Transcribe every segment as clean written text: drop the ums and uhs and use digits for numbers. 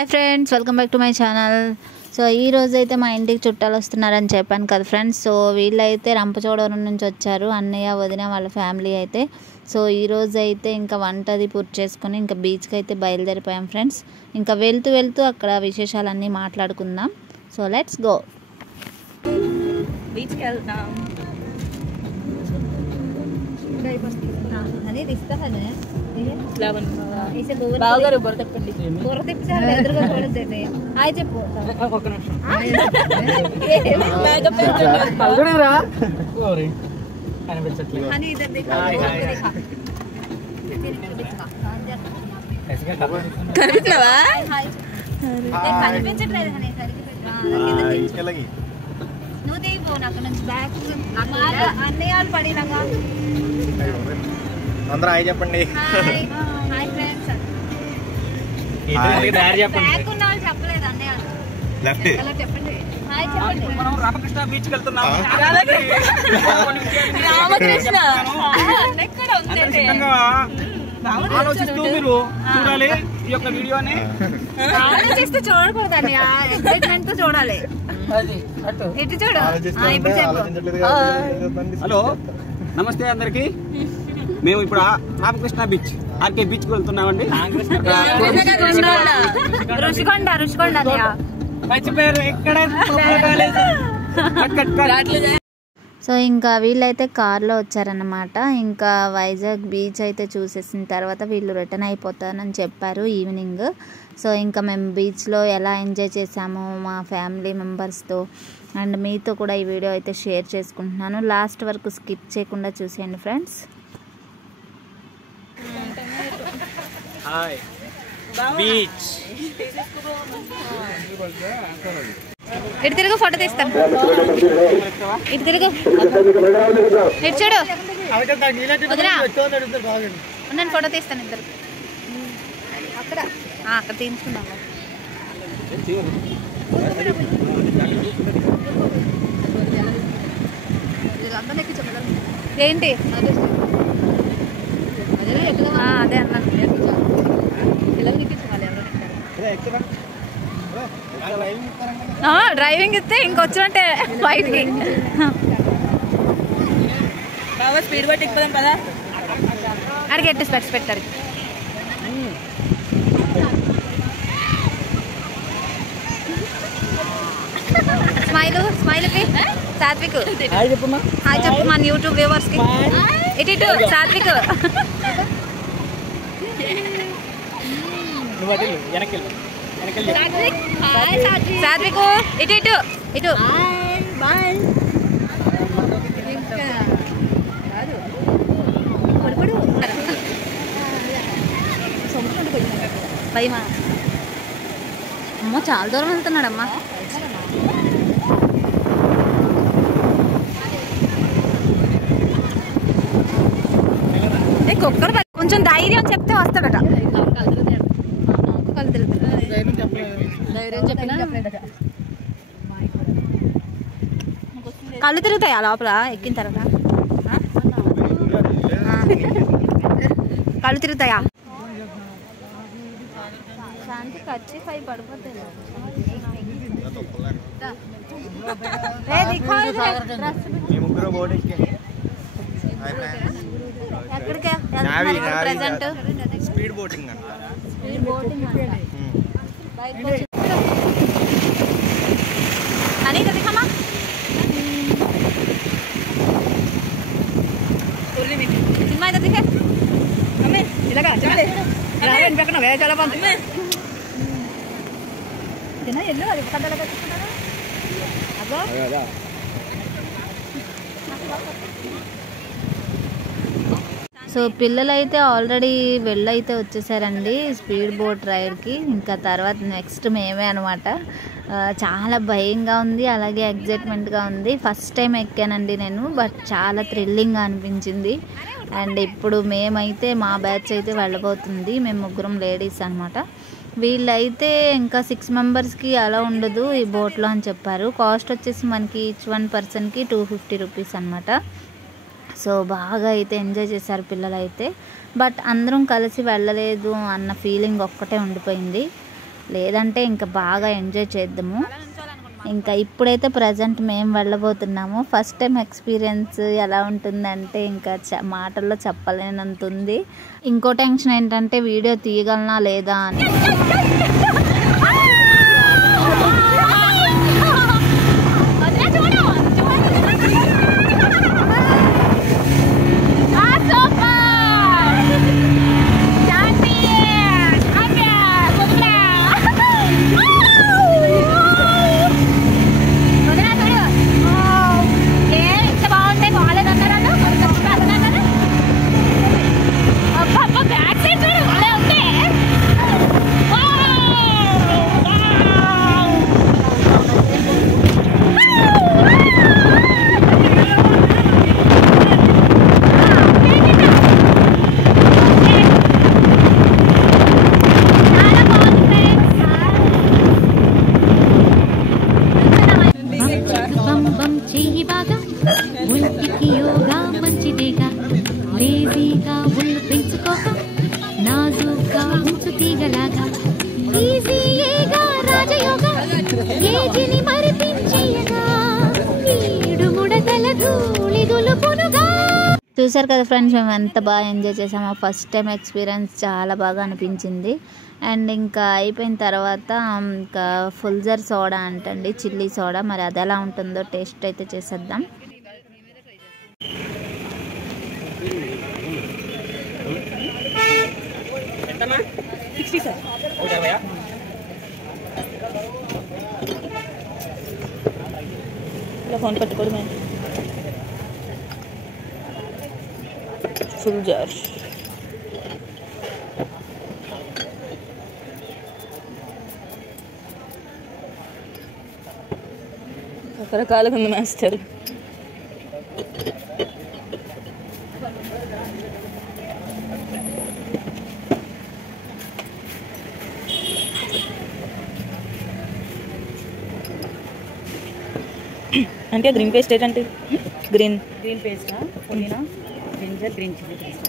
Hi friends, welcome back to my channel. So ఈ రోజు అయితే మా ఇంటికి చుట్టాలు వస్తున్నారని చెప్పాను కదా ఫ్రెండ్స్. సో వీళ్ళైతే రంపచోడవరం నుంచి వచ్చారు, అన్నయ్య వదిన వాళ్ళ ఫ్యామిలీ అయితే. సో ఈ రోజు అయితే ఇంకా వంటది పూర్తి చేసుకుని ఇంకా బీచ్కి అయితే బయలుదేరిపోయాం ఫ్రెండ్స్. ఇంకా వెళ్తూ వెళ్తూ అక్కడ విశేషాలన్నీ మాట్లాడుకుందాం. So let's go. బీచ్కి వెళ్తాం. బావగారు బుర్ర తెప్పండి. చెప్పు. కనిపించవా? కనిపించట్లేదు. నువ్వు దిగిపో అక్కడ నుంచి బ్యాక్. అన్నయ్య వాళ్ళు పడినాగా అందరూ హాయ్ చెప్పండి. Hi friends. బ్యాక్ ఉన్న వాళ్ళు చెప్పలేదు అన్నయ్య. లెఫ్ట్ చెప్పండి. హాయ్ చెప్పండి. మనం రామకృష్ణ బీచ్ కి వెళ్తున్నాం. రామకృష్ణ ఎక్కడ ఉంది? ఆలోచిస్తూ మీరు చూడాలి ఈ యొక్క వీడియోని. ఆలోచిస్తే చూడకూడదు అన్నయ్య, ఎక్సైట్మెంట్ తో చూడాలి. ఇటు చూడు. ఇప్పుడు చెప్పు. హలో, నమస్తే అందరికి. మేము ఇప్పుడు రామకృష్ణ బీచ్ ఆర్కే బీచ్ కి వెళ్తున్నామండి. రుషికొండ అన్నయ్య. మర్చిపోయారు ఎక్కడ. సో ఇంకా వీళ్ళైతే కార్లో వచ్చారన్నమాట. ఇంకా వైజాగ్ బీచ్ అయితే చూసేసిన తర్వాత వీళ్ళు రిటర్న్ అయిపోతారని చెప్పారు ఈవినింగ్. సో ఇంకా మేము బీచ్లో ఎలా ఎంజాయ్ చేసాము మా ఫ్యామిలీ మెంబర్స్తో అండ్ మీతో కూడా ఈ వీడియో అయితే షేర్ చేసుకుంటున్నాను. లాస్ట్ వరకు స్కిప్ చేయకుండా చూసేయండి ఫ్రెండ్స్. Hi beach. ఇటు తిరుగు, ఫోటో తీస్తాం. ఇటు తిరుగు, ఇటు చూడు. ఉన్నాను, ఫోటో తీస్తాను ఇద్దరు. అక్కడ తీసుకుందాం. ఏంటి అదే అన్నాను. డ్రైవింగ్ ఇస్తే ఇంకొచ్చినట్టే బయటికి. స్పీడ్ బట్టి ఎక్కుదాం కదా. అడిగి ఎట్టి స్పెక్స్ పెట్టారు. స్మైల్కి సాత్విక్ హాయ్ చెప్పు మన యూట్యూబ్ వ్యూవర్స్ కి. ఇటు సాత్విక్. సాత్విక్ ఇటు. భయమా? అమ్మో, చాలా దూరం వెళ్తున్నాడమ్మా. కుక్కర్ కొంచెం ధైర్యం చెప్తే వస్తాడట. కళ్ళు తిరుగుతాయా లోపల ఎక్కిన తర్వాత? కళ్ళు తిరుగుతాయా? శాంతి కచ్చి పై పడిపోతుంది. ఎక్కడికి ప్రెసెంట్? స్పీడ్ బోటింగ్ అంట. అని దిఖమా. సినిమా అయితే దిఖే. సో పిల్లలైతే ఆల్రెడీ వెళ్ళైతే వచ్చేసారండి స్పీడ్ బోట్ రైడ్కి. ఇంకా తర్వాత నెక్స్ట్ మేమే అనమాట. చాలా భయంగా ఉంది, అలాగే ఎగ్జైట్మెంట్గా ఉంది. ఫస్ట్ టైం ఎక్కానండి నేను, బట్ చాలా థ్రిల్లింగ్గా అనిపించింది. అండ్ ఇప్పుడు మేమైతే మా బ్యాచ్ అయితే వెళ్ళబోతుంది. మేము ముగ్గురం లేడీస్ అనమాట. వీళ్ళైతే ఇంకా 6 మెంబర్స్కి అలా ఉండదు ఈ బోట్లో అని చెప్పారు. కాస్ట్ వచ్చేసి మనకి ఈచ్ 1 పర్సన్కి 250 రూపీస్ అనమాట. సో బాగా అయితే ఎంజాయ్ చేశారు పిల్లలు అయితే. బట్ అందరం కలిసి వెళ్ళలేదు అన్న ఫీలింగ్ ఒక్కటే ఉండిపోయింది. లేదంటే ఇంకా బాగా ఎంజాయ్ చేద్దాము. ఇంకా ఇప్పుడైతే ప్రజెంట్ మేము వెళ్ళబోతున్నాము. ఫస్ట్ టైం ఎక్స్పీరియన్స్ ఎలా ఉంటుందంటే ఇంకా మాటల్లో చెప్పలేనంత ఉంది. ఇంకో టెన్షన్ ఏంటంటే వీడియో తీయగలనా లేదా అని. చూసారు కదా ఫ్రెండ్స్, మేము ఎంత బాగా ఎంజాయ్ చేసామో. ఫస్ట్ టైం ఎక్స్పీరియన్స్ చాలా బాగా అనిపించింది. అండ్ ఇంకా అయిపోయిన తర్వాత ఇంకా ఫుల్జర్ సోడా అంటండి, చిల్లీ సోడా. మరి అది ఎలా ఉంటుందో టేస్ట్ అయితే చేసేద్దాం. ఫోన్ పట్టుకోడు మేము ఫుల్ జార్ రకరకాలుగా ఉంది మాస్టర్. అంటే గ్రీన్ పేస్ట్ ఏంటంటే గ్రీన్ పేస్ట్ పుదీనా జింజర్ గ్రీన్ చిల్లీ పేస్ట్.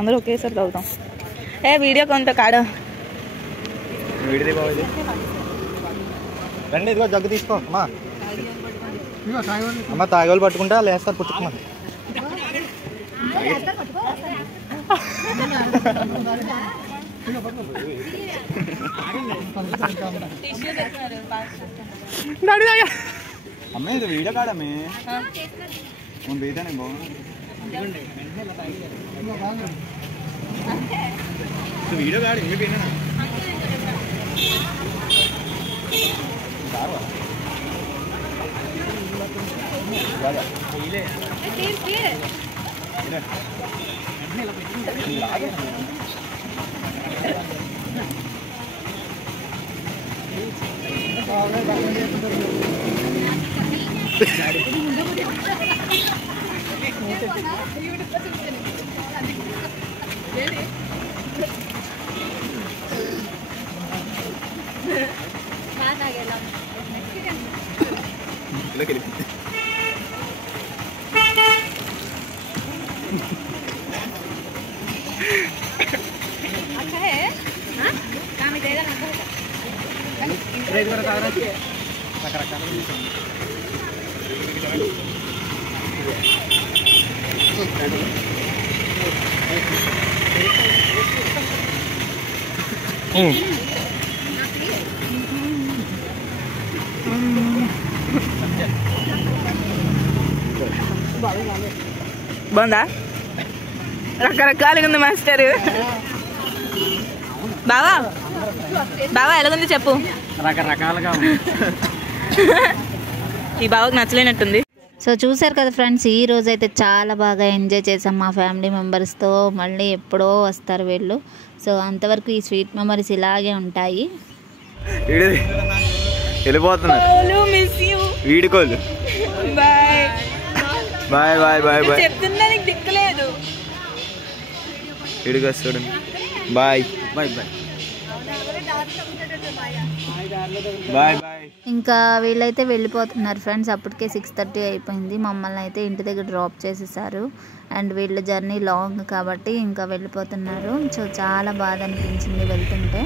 అందరూ ఒకేసారి తాగుతాం. వీడియో కొంత కాడ రండి, ఇదిగో జగ్గు తీసుకో అమ్మా. అమ్మ తాగోలు పట్టుకుంటే వాళ్ళు వేస్తారు పుట్టుకున్నా. అమ్మే ఇది వీడియో కాడమ్మే బీతానే బాగుంది. వీడియో కాదు ఇంకేనా రకరకాల బాగుందా? రకరకాలుగా ఉంది మాస్టర్. బావా బావా ఎలాగుంది చెప్పు. రకరకాలుగా ఈ బావకు నచ్చలేనట్టుంది. సో చూసారు కదా ఫ్రెండ్స్, ఈ రోజు అయితే చాలా బాగా ఎంజాయ్ చేసాం మా ఫ్యామిలీ మెంబర్స్తో. మళ్ళీ ఎప్పుడో వస్తారు వీళ్ళు. సో అంతవరకు ఈ స్వీట్ మెమరీస్ ఇలాగే ఉంటాయి. వెళ్ళిపోతున్నారు వీడుకోలు. Bye bye bye bye bye. చెప్తున్నా నీకు దిక్కులేదు. వీడికొస్తాడు. Bye bye bye bye bye. ఇంకా వీళ్ళైతే వెళ్ళిపోతున్నారు ఫ్రెండ్స్. అప్పటికే 6:30 అయిపోయింది. మమ్మల్ని అయితే ఇంటి దగ్గర డ్రాప్ చేసేసారు. అండ్ వీళ్ళ జర్నీ లాంగ్ కాబట్టి ఇంకా వెళ్ళిపోతున్నారు. సో చాలా బాధ అనిపించింది వెళ్తుంటే.